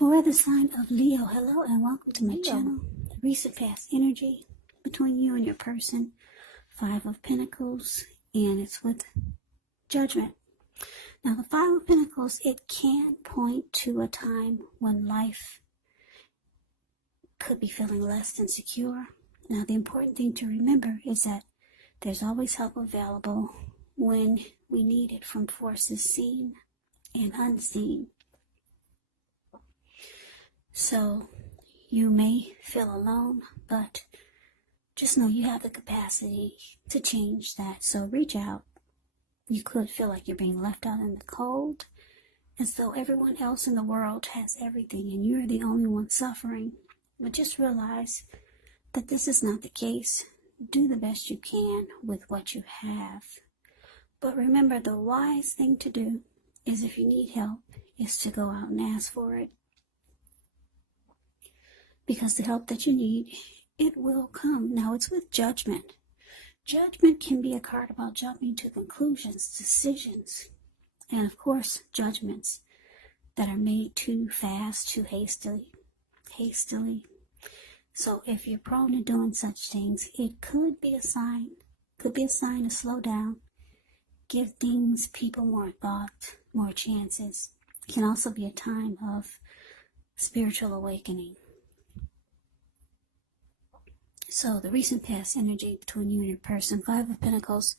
For the sign of Leo, hello and welcome to my channel. Recent past energy between you and your person. 5 of Pentacles, and it's with Judgment. Now the 5 of Pentacles, it can point to a time when life could be feeling less than secure. Now the important thing to remember is that there's always help available when we need it from forces seen and unseen. So you may feel alone, but just know you have the capacity to change that. So reach out. You could feel like you're being left out in the cold, as though everyone else in the world has everything and you're the only one suffering. But just realize that this is not the case. Do the best you can with what you have. But remember, the wise thing to do is, if you need help, is to go out and ask for it. Because the help that you need, it will come. Now it's with Judgment. Judgment can be a card about jumping to conclusions, decisions, and of course, judgments that are made too fast, too hastily. So if you're prone to doing such things, it could be a sign. To slow down. Give things, people more thought, more chances. It can also be a time of spiritual awakening. So the recent past energy between you and your person, 5 of Pentacles,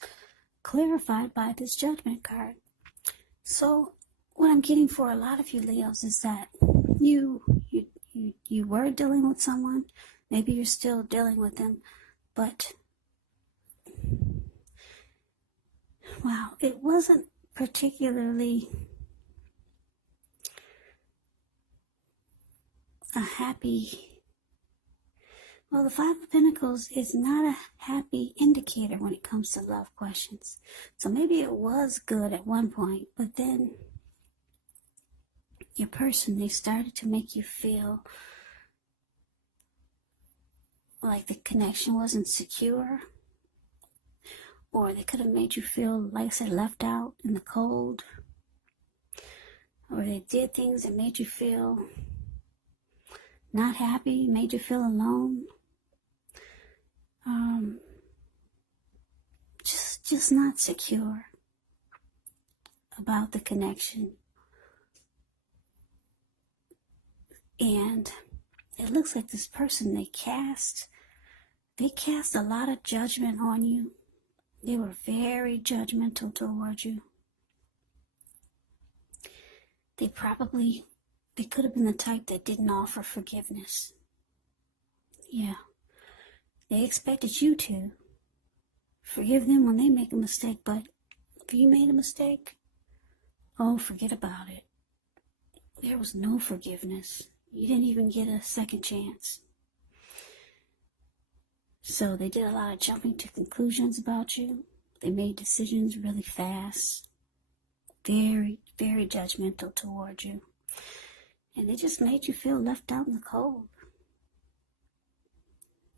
clarified by this Judgment card. So what I'm getting for a lot of you Leos is that you were dealing with someone. Maybe you're still dealing with them, but wow, it wasn't particularly a happy. Well, the 5 of Pentacles is not a happy indicator when it comes to love questions. So maybe it was good at one point, but then your person, they started to make you feel like the connection wasn't secure. Or they could have made you feel, like I said, left out in the cold. Or they did things that made you feel not happy, made you feel alone. Just not secure about the connection. And it looks like this person, they cast a lot of judgment on you. They were very judgmental towards you. They could have been the type that didn't offer forgiveness. Yeah. They expected you to forgive them when they make a mistake, but if you made a mistake, oh, forget about it. There was no forgiveness. You didn't even get a second chance. So they did a lot of jumping to conclusions about you. They made decisions really fast. Very, very judgmental towards you. And they just made you feel left out in the cold.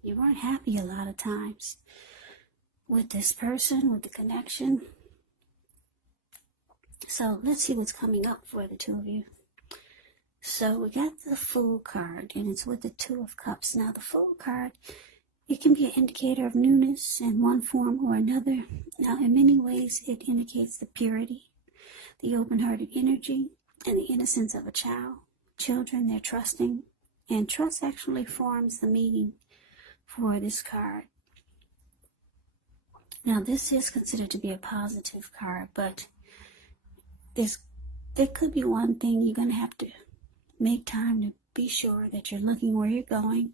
You weren't happy a lot of times with this person, with the connection. So let's see what's coming up for the two of you. So we got the Fool card, and it's with the 2 of Cups. Now the Fool card, it can be an indicator of newness in one form or another. Now in many ways it indicates the purity, the open-hearted energy, and the innocence of a child. Children, they're trusting, and trust actually forms the meaning for this card. Now this is considered to be a positive card, but there could be one thing you're going to have to make time to be sure that you're looking where you're going.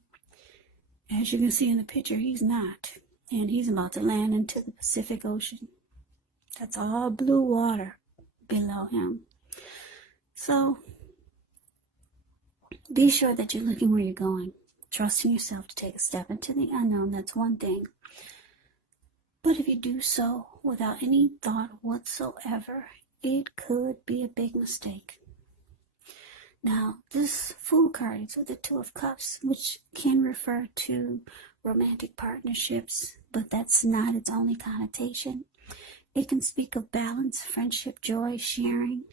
As you can see in the picture, he's not. And he's about to land into the Pacific Ocean. That's all blue water below him. So be sure that you're looking where you're going. Trusting yourself to take a step into the unknown, that's one thing. But if you do so without any thought whatsoever, it could be a big mistake. Now, this Fool card is with the 2 of Cups, which can refer to romantic partnerships, but that's not its only connotation. It can speak of balance, friendship, joy, sharing.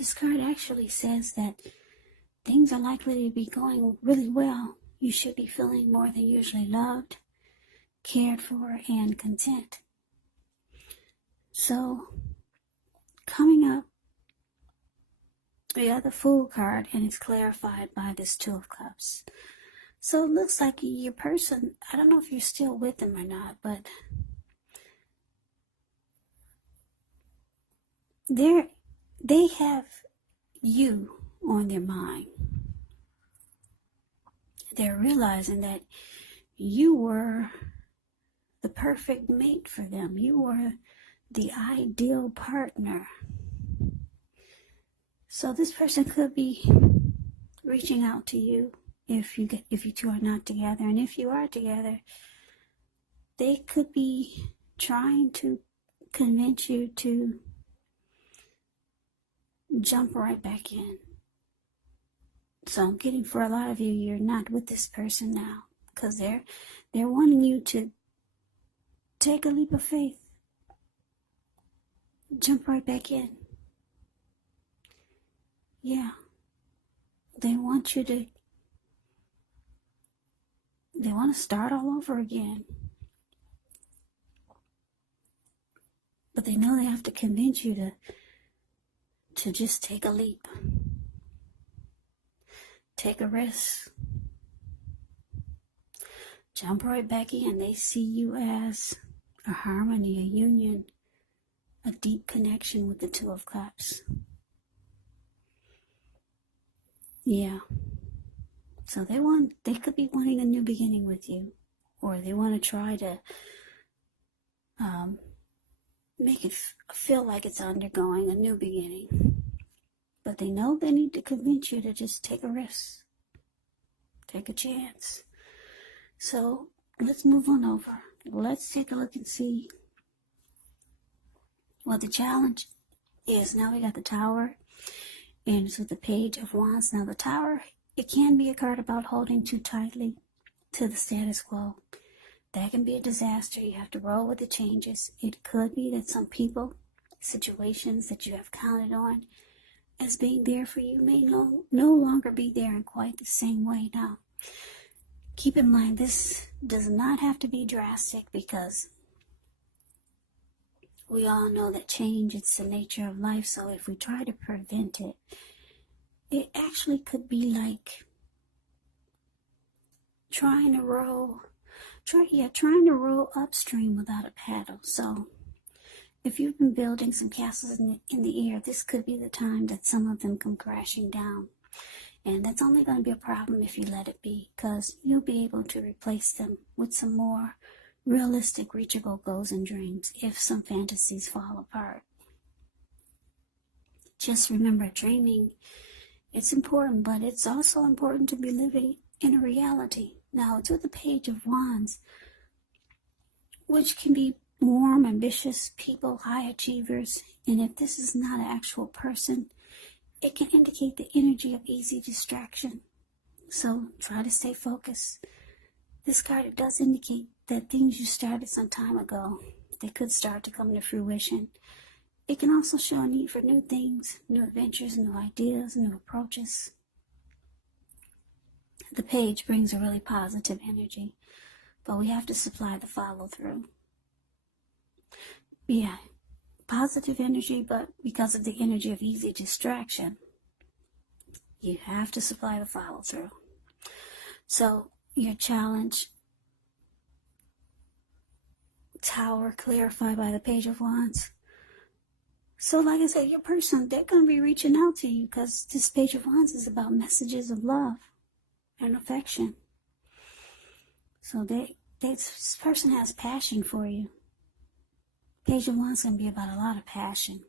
This card actually says that things are likely to be going really well. You should be feeling more than usually loved, cared for, and content. So, coming up, we got the Fool card, and it's clarified by this Two of Cups. So it looks like your person, I don't know if you're still with them or not, but they have you on their mind. They're realizing that you were the perfect mate for them. You were the ideal partner. So this person could be reaching out to you if you two are not together, and if you are together, they could be trying to convince you to jump right back in. So I'm getting, for a lot of you, you're not with this person now because they're wanting you to take a leap of faith, jump right back in. Yeah, they want to start all over again. But they know they have to convince you to just take a leap. Take a risk. Jump right back in. They see you as a harmony, a union, a deep connection with the Two of Cups. Yeah. So they could be wanting a new beginning with you, or they want to try to make it feel like it's undergoing a new beginning. But they know they need to convince you to just take a risk, take a chance. So let's move on over. Let's take a look and see what the challenge is. Now we got the Tower, and it's with the Page of Wands. Now the Tower, it can be a card about holding too tightly to the status quo. That can be a disaster. You have to roll with the changes. It could be that some people, situations that you have counted on as being there for you may no longer be there in quite the same way. Now, keep in mind, this does not have to be drastic, because we all know that change, it's the nature of life. So if we try to prevent it, it actually could be like trying to row upstream without a paddle. So if you've been building some castles in the air, this could be the time that some of them come crashing down. And that's only going to be a problem if you let it be, because you'll be able to replace them with some more realistic, reachable goals and dreams if some fantasies fall apart. Just remember, dreaming, it's important, but it's also important to be living in a reality. Now, it's with the Page of Wands, which can be warm, ambitious people, high achievers. And if this is not an actual person, it can indicate the energy of easy distraction. So try to stay focused. This card, it does indicate that things you started some time ago, they could start to come to fruition. It can also show a need for new things, new adventures, new ideas, new approaches. The Page brings a really positive energy, but we have to supply the follow-through. Yeah, positive energy, but because of the energy of easy distraction, you have to supply the follow-through. So your challenge, Tower, clarified by the Page of Wands. So like I said, your person, they're going to be reaching out to you, because this Page of Wands is about messages of love and affection. So this person has passion for you. Page of Wands can be about a lot of passion.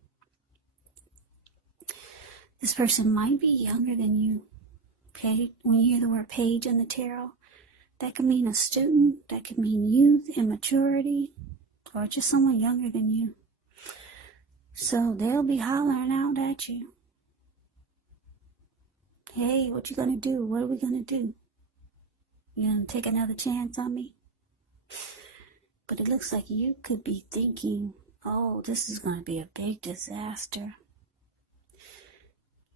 This person might be younger than you. When you hear the word page in the tarot, that could mean a student, that could mean youth, immaturity, or just someone younger than you. So they'll be hollering out at you. Hey, what you gonna do? What are we gonna do? You gonna take another chance on me? But it looks like you could be thinking, oh, this is gonna be a big disaster.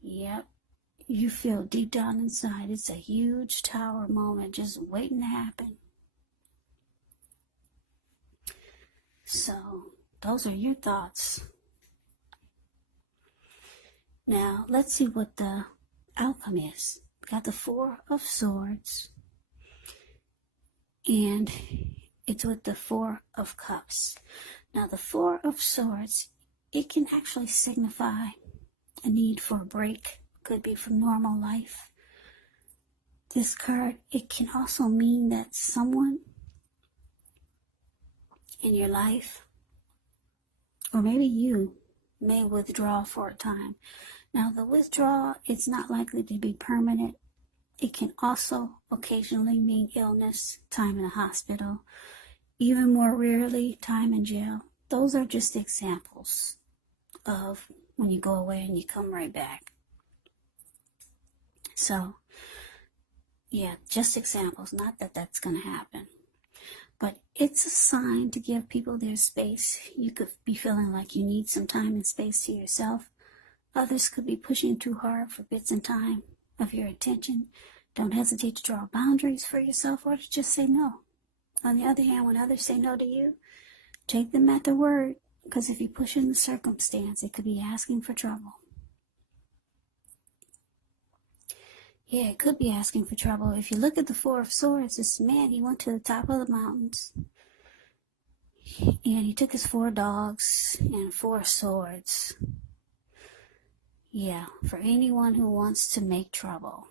Yep. You feel deep down inside it's a huge tower moment just waiting to happen. So, those are your thoughts. Now, let's see what the outcome is. Got the Four of Swords, and it's with the Four of Cups. Now, the Four of Swords, it can actually signify a need for a break. Could be from normal life. This card, it can also mean that someone in your life, or maybe you, may withdraw for a time. Now, the withdrawal, it's not likely to be permanent. It can also occasionally mean illness, time in a hospital, even more rarely, time in jail. Those are just examples of when you go away and you come right back. So, yeah, just examples, not that that's going to happen. But it's a sign to give people their space. You could be feeling like you need some time and space to yourself. Others could be pushing too hard for bits and time of your attention. Don't hesitate to draw boundaries for yourself or to just say no. On the other hand, when others say no to you, take them at their word, because if you push in the circumstance, it could be asking for trouble. Yeah, it could be asking for trouble. If you look at the Four of Swords, this man, he went to the top of the mountains, and he took his 4 dogs and 4 swords. Yeah, for anyone who wants to make trouble.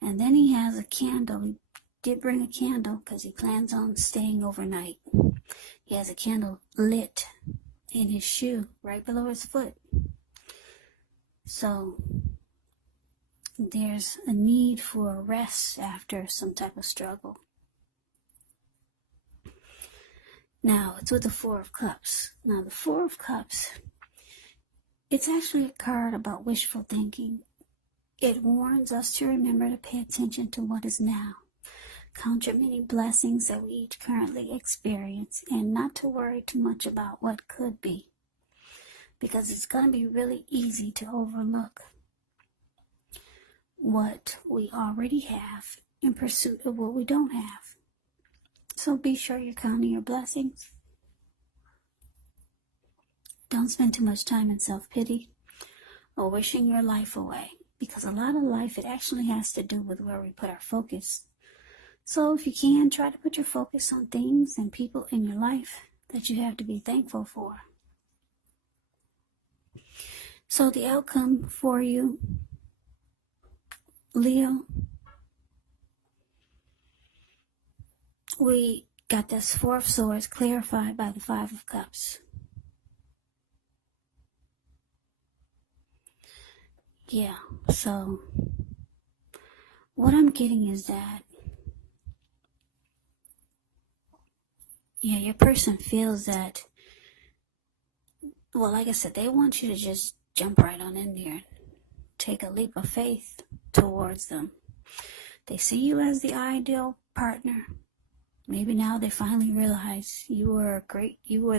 And then he has a candle. He did bring a candle because he plans on staying overnight. He has a candle lit in his shoe right below his foot. So there's a need for a rest after some type of struggle. Now, it's with the Four of Cups. Now, the Four of Cups, it's actually a card about wishful thinking. It warns us to remember to pay attention to what is now. Count your many blessings that we each currently experience, and not to worry too much about what could be, because it's going to be really easy to overlook what we already have in pursuit of what we don't have. So be sure you're counting your blessings. Don't spend too much time in self-pity or wishing your life away, because a lot of life, it actually has to do with where we put our focus. So if you can, try to put your focus on things and people in your life that you have to be thankful for. So the outcome for you, Leo, we got this Four of Swords clarified by the Five of Cups. Yeah, so what I'm getting is that, yeah, your person feels that, well, like I said, they want you to just jump right on in there, take a leap of faith towards them. They see you as the ideal partner. Maybe now they finally realize you were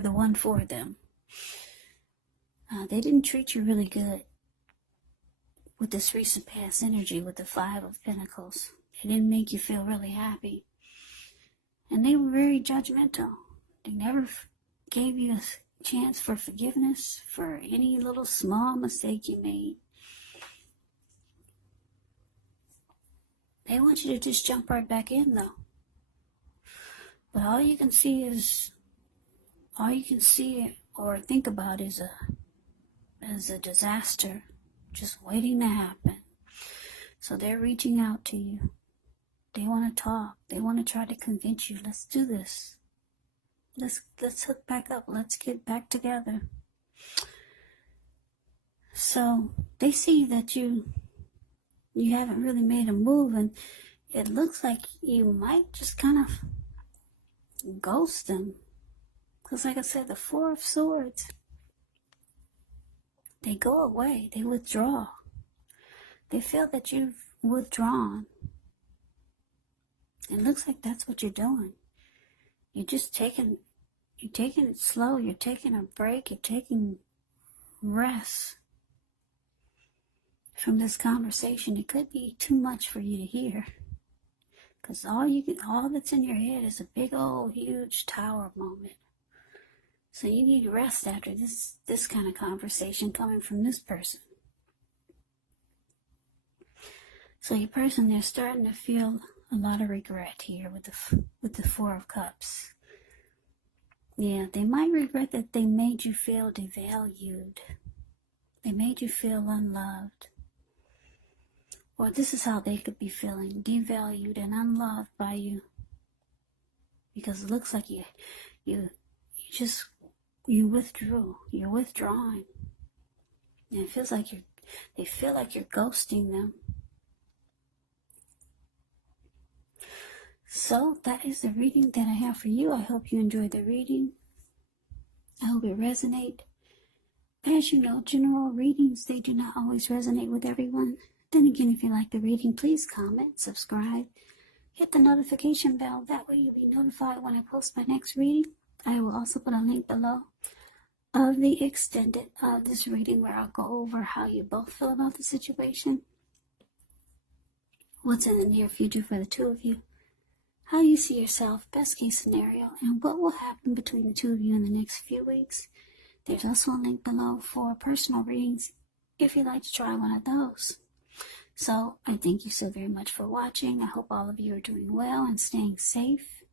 the one for them. They didn't treat you really good with this recent past energy with the Five of Pentacles. They didn't make you feel really happy. And they were very judgmental. They never gave you a chance for forgiveness for any little small mistake you made. They want you to just jump right back in, though. But all you can see or think about is a disaster just waiting to happen. So they're reaching out to you. They want to talk. They want to try to convince you, let's do this. Let's hook back up. Let's get back together. So they see that you haven't really made a move, and it looks like you might just kind of ghost them. Because like I said, the Four of Swords, they go away. They withdraw. They feel that you've withdrawn. It looks like that's what you're doing. You're taking it slow. You're taking a break. You're taking rest. from this conversation, it could be too much for you to hear. Because all that's in your head is a big old huge tower moment. So you need rest after this kind of conversation coming from this person. So your person, they're starting to feel a lot of regret here with the Four of Cups. Yeah, they might regret that they made you feel devalued. They made you feel unloved. Or this is how they could be feeling, devalued and unloved by you. Because it looks like you withdrew. You're withdrawing. And it feels like they feel like you're ghosting them. So that is the reading that I have for you. I hope you enjoyed the reading. I hope it resonates. As you know, general readings, they do not always resonate with everyone. Then again, if you like the reading, please comment, subscribe, hit the notification bell. That way you'll be notified when I post my next reading. I will also put a link below of the extended of this reading where I'll go over how you both feel about the situation, what's in the near future for the two of you, how you see yourself, best case scenario, and what will happen between the two of you in the next few weeks. There's also a link below for personal readings if you'd like to try one of those. So I thank you so very much for watching. I hope all of you are doing well and staying safe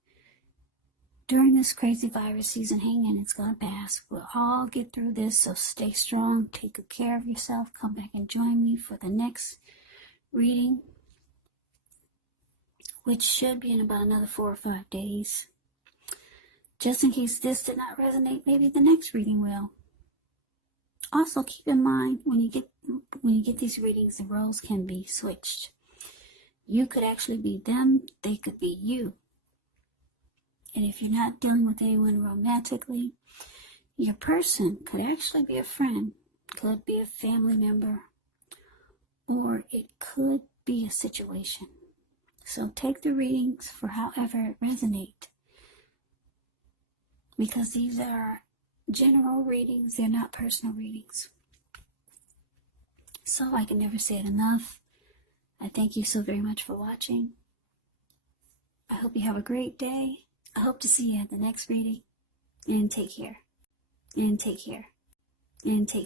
during this crazy virus season. Hang in, it's going to pass. We'll all get through this, so stay strong, take good care of yourself. Come back and join me for the next reading, which should be in about another 4 or 5 days. Just in case this did not resonate, maybe the next reading will. Also, keep in mind, when you get these readings, the roles can be switched. You could actually be them, they could be you. And if you're not dealing with anyone romantically, your person could actually be a friend, could be a family member, or it could be a situation. So take the readings for however it resonates. Because these are general readings, they're not personal readings. So I can never say it enough. I thank you so very much for watching. I hope you have a great day. I hope to see you at the next reading. And take care. And take care. And take care.